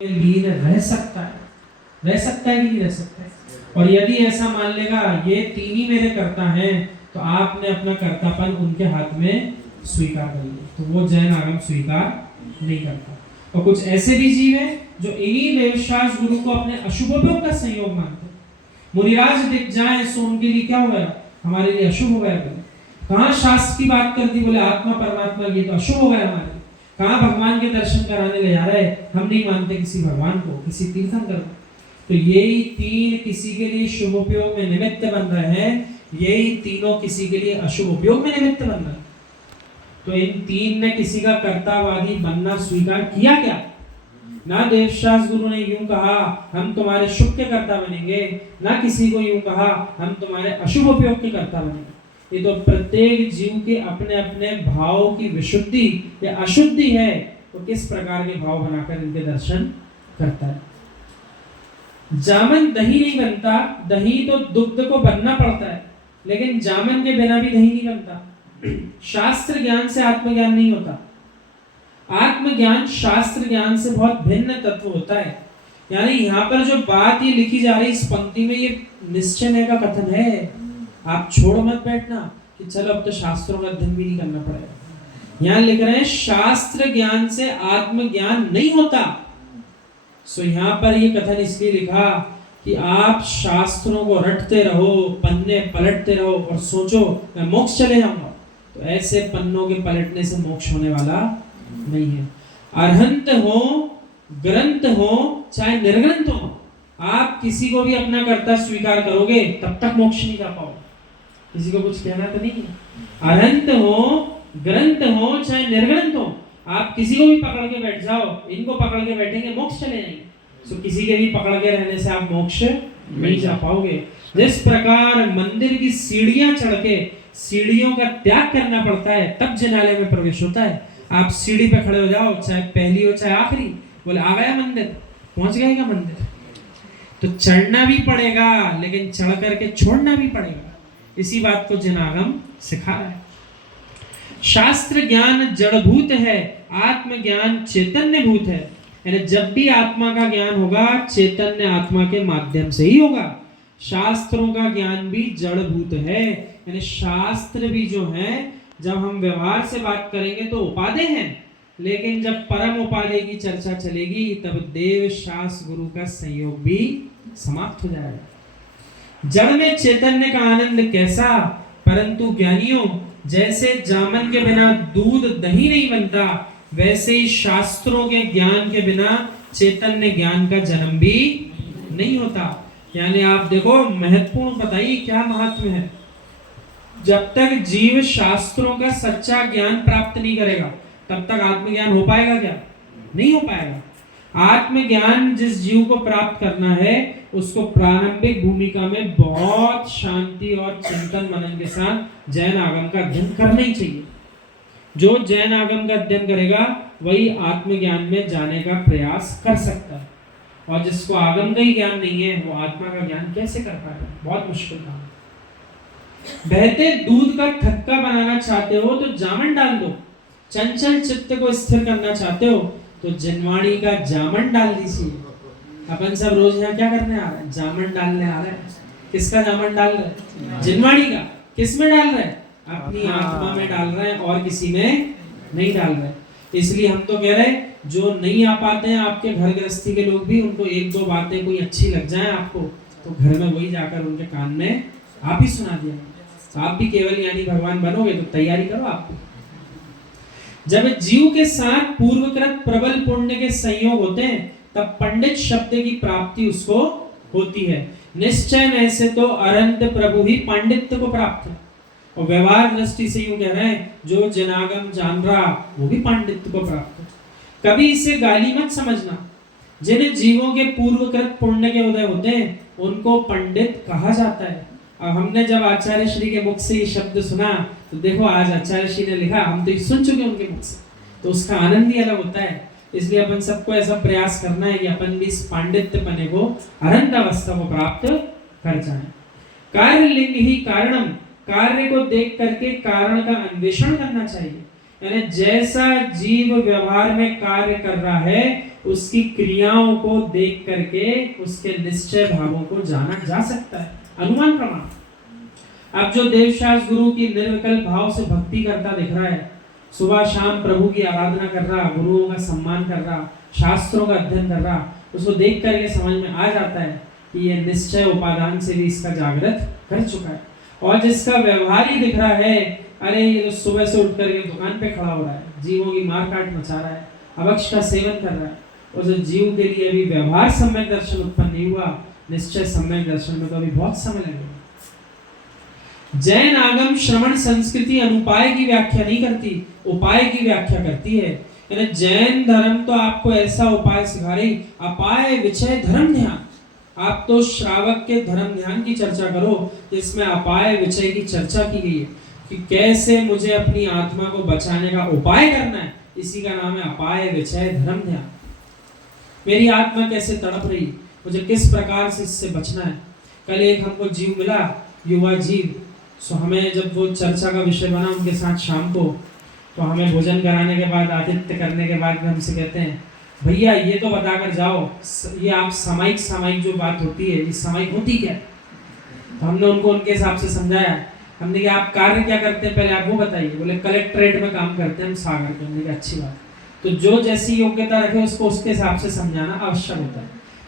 लीन रह सकता है कि नहीं रह सकता है। और यदि ऐसा मान लेगा ये तीन ही मेरे कर्ता हैं, तो आपने अपना कर्तापन उनके हाथ में स्वीकार कर लिया, तो वो जैन आगम स्वीकार नहीं करता। और कुछ ऐसे भी जीव हैं जो इन्हीं वेदशास्त्र गुरु को अपने अशुभोपयोग का संयोग मानते हैं। मुनिराज दिख जाए सो उनके लिए क्या हो गया, हमारे लिए अशुभ हो गया। कहाँ शास्त्र की बात कर दी, बोले आत्मा परमात्मा, ये तो अशुभ हो गया हमारे। कहाँ भगवान के दर्शन कराने ले जा रहे, हम नहीं मानते किसी भगवान को, किसी तीर्थंकर को। तो यही तीन किसी के लिए शुभ उपयोग में निमित्त बन रहे हैं, यही तीनों किसी के लिए अशुभ उपयोग में निमित्त बन रहे हैं। तो इन तीन ने किसी का कर्तावादी बनना स्वीकार किया क्या? ना देवशास्त्र गुरु ने यूं कहा हम तुम्हारे शुभ के कर्ता बनेंगे, ना किसी को यूं कहा हम तुम्हारे अशुभ उपयोग के कर्ता बनेंगे। ये तो प्रत्येक जीव के अपने अपने भाव की विशुद्धि या अशुद्धि है, तो किस प्रकार के भाव बनाकर इनके दर्शन करता है। जामन दही नहीं बनता, दही तो दुग्ध को बनना पड़ता है, लेकिन जामन के बिना भी दही नहीं बनता। शास्त्र ज्ञान से आत्मज्ञान नहीं होता। आत्मज्ञान शास्त्र ज्ञान से बहुत भिन्न तत्व होता है। यानी यहाँ पर जो बात ये लिखी जा रही इस पंक्ति में, ये निश्चय का कथन है। आप छोड़ मत बैठना कि चलो अब तो शास्त्रों का अध्ययन भी नहीं करना पड़ेगा। यहाँ लिख रहे हैं शास्त्र ज्ञान से आत्मज्ञान नहीं होता। सो यहाँ पर ये कथन इसलिए लिखा कि आप शास्त्रों को रटते रहो, पन्ने पलटते रहो और सोचो मैं मोक्ष चले जाऊंगा, तो ऐसे पन्नों के पलटने से मोक्ष होने वाला नहीं है। अरहंत हो, ग्रंथ हो, चाहे निर्ग्रंथ हो, आप किसी को भी अपना कर्ता स्वीकार करोगे तब तक मोक्ष नहीं जा पाओगे। किसी को कुछ कहना तो नहीं है। अरहंत हो, ग्रंथ हो, चाहे निर्ग्रंथ हो, आप किसी को भी पकड़ के बैठ जाओ, इनको पकड़ के बैठेंगे मोक्ष चले जाएंगे। सो किसी के भी पकड़ के रहने से आप मोक्ष नहीं जा पाओगे। जिस प्रकार मंदिर की सीढ़ियां चढ़ के सीढ़ियों का त्याग करना पड़ता है तब जिनालय में प्रवेश होता है। आप सीढ़ी पे खड़े हो जाओ, चाहे पहली हो चाहे आखिरी, बोले आ गया मंदिर, पहुंच गएगा मंदिर। तो चढ़ना भी पड़ेगा, लेकिन चढ़ करके छोड़ना भी पड़ेगा। इसी बात को जिनागम सिखा रहा है। शास्त्र ज्ञान जड़भूत है, आत्मज्ञान चैतन्य भूत है। यानी जब भी आत्मा का ज्ञान होगा चैतन्य आत्मा के माध्यम से ही होगा। शास्त्रों का ज्ञान भी जड़भूत है, यानी शास्त्र भी जो है जब हम व्यवहार से बात करेंगे तो उपादेय हैं, लेकिन जब परम उपादेय की चर्चा चलेगी तब देव शास्त्र गुरु का संयोग भी समाप्त हो जाएगा। जड़ में चैतन्य का आनंद कैसा, परंतु ज्ञानियों जैसे जामन के बिना दूध दही नहीं बनता, वैसे ही शास्त्रों के ज्ञान के बिना चैतन्य ज्ञान का जन्म भी नहीं होता। यानी आप देखो, महत्वपूर्ण बताइए क्या महत्व है। जब तक जीव शास्त्रों का सच्चा ज्ञान प्राप्त नहीं करेगा तब तक आत्मज्ञान हो पाएगा क्या? नहीं हो पाएगा। आत्मज्ञान जिस जीव को प्राप्त करना है उसको प्रारंभिक भूमिका में बहुत शांति और चिंतन मनन के साथ जैन आगम का अध्ययन करना ही चाहिए। जो जैन आगम का अध्ययन करेगा वही आत्मज्ञान में जाने का प्रयास कर सकता है, और जिसको आगम का ही ज्ञान नहीं है वो आत्मा का ज्ञान कैसे कर पाएगा? बहुत मुश्किल काम है। बहते दूध का थक्का बनाना चाहते हो तो जामन डाल दो। चंचल चित्त को स्थिर करना चाहते हो तो जिनवाणी का जामन डाल दीजिए। अपन सब रोज यहाँ क्या करने आ रहे हैं? जामन डालने आ रहे हैं। किसका जामन डाल रहे हैं? जिनवाणी का। किस में डाल रहे हैं? अपनी आत्मा में डाल रहे हैं, और किसी में नहीं डाल रहे हैं। इसलिए हम तो कह रहे हैं जो नहीं आ पाते हैं आपके घर गृहस्थी के लोग भी, उनको एक दो बातें कोई अच्छी लग जाए आपको, तो घर में वही जाकर उनके कान में आप ही सुना दिया। आप भी केवल यानी भगवान बनोगे तो तैयारी करो आप। जब जीव के साथ पूर्वकृत प्रबल पुण्य के संयोग होते हैं तब पंडित शब्द की प्राप्ति उसको होती है। निश्चय में से तो अनंत प्रभु ही पांडित्य को प्राप्त है, और व्यवहार दृष्टि से यूं कह रहे हैं जो जनागम जान रहा वो भी पांडित्य को प्राप्त है। कभी इसे गाली मत समझना। जिन जीवों के पूर्वकृत पुण्य के उदय होते हैं उनको पंडित कहा जाता है। अब हमने जब आचार्य श्री के मुख से ये शब्द सुना तो देखो आज आचार्य श्री ने लिखा, हम तो सुन चुके उनके मुख से, तो उसका आनंद ही अलग होता है। इसलिए अपन सबको ऐसा प्रयास करना है कि अपन भी इस पांडित्य पने को, अरंत अवस्था को प्राप्त कर जाएं। कार्य लिंग ही कारणम, कार्य को देख करके कारण का अन्वेषण करना चाहिए। यानी जैसा जीव व्यवहार में कार्य कर रहा है उसकी क्रियाओं को देख करके उसके निश्चय भावों को जाना जा सकता है, अनुमान प्रमाण। अब जो देवशास गुरु की निर्विकल्प भाव से भक्ति करता दिख रहा है, सुबह शाम प्रभु की आराधना कर रहा, गुरुओं का सम्मान कर रहा, शास्त्रों का अध्ययन कर रहा, उसको देख करके समझ में आ जाता है कि ये निश्चय उपादान से भी इसका जागृत कर चुका है। और जिसका व्यवहार ही दिख रहा है, अरे ये तो सुबह से उठ करके दुकान पे खड़ा हो रहा है, जीवों की मार काट मचा रहा है, अभक्ष का सेवन कर रहा है, और जो जीव के लिए अभी व्यवहार सम्यक दर्शन उत्पन्न नहीं हुआ, निश्चय सम्यक दर्शन में तो अभी बहुत समय लगेगा। जैन आगम श्रवण संस्कृति अनुपाय की व्याख्या नहीं करती, उपाय की व्याख्या करती है। यानी जैन धर्म तो आपको ऐसा उपाय सिखा रही, अपाय विचय धर्म ध्यान। आप तो श्रावक के धर्म ध्यान की चर्चा करो जिसमें अपाय विचय की चर्चा की गई है कि कैसे मुझे अपनी आत्मा को बचाने का उपाय करना है, इसी का नाम है अपाय विचय धर्म ध्यान। मेरी आत्मा कैसे तड़प रही, मुझे किस प्रकार से इससे बचना है। कल एक हमको जीव मिला, युवा जीव, सो हमें जब वो चर्चा का विषय बना उनके साथ शाम को, तो हमें भोजन कराने के बाद, आतिथ्य करने के बाद हमसे कहते हैं, भैया ये तो बताकर जाओ, ये आप सामायिक जो बात होती है, ये सामायिक होती क्या है? तो हमने उनको उनके हिसाब से समझाया। हमने कहा आप कार्य क्या करते हैं पहले आप वो बताइए। बोले कलेक्ट्रेट में काम करते हैं हम सागर के। हमने कहा अच्छी बात। तो जो जैसी योग्यता रखे उसको उसके हिसाब से समझाना आवश्यक होता है।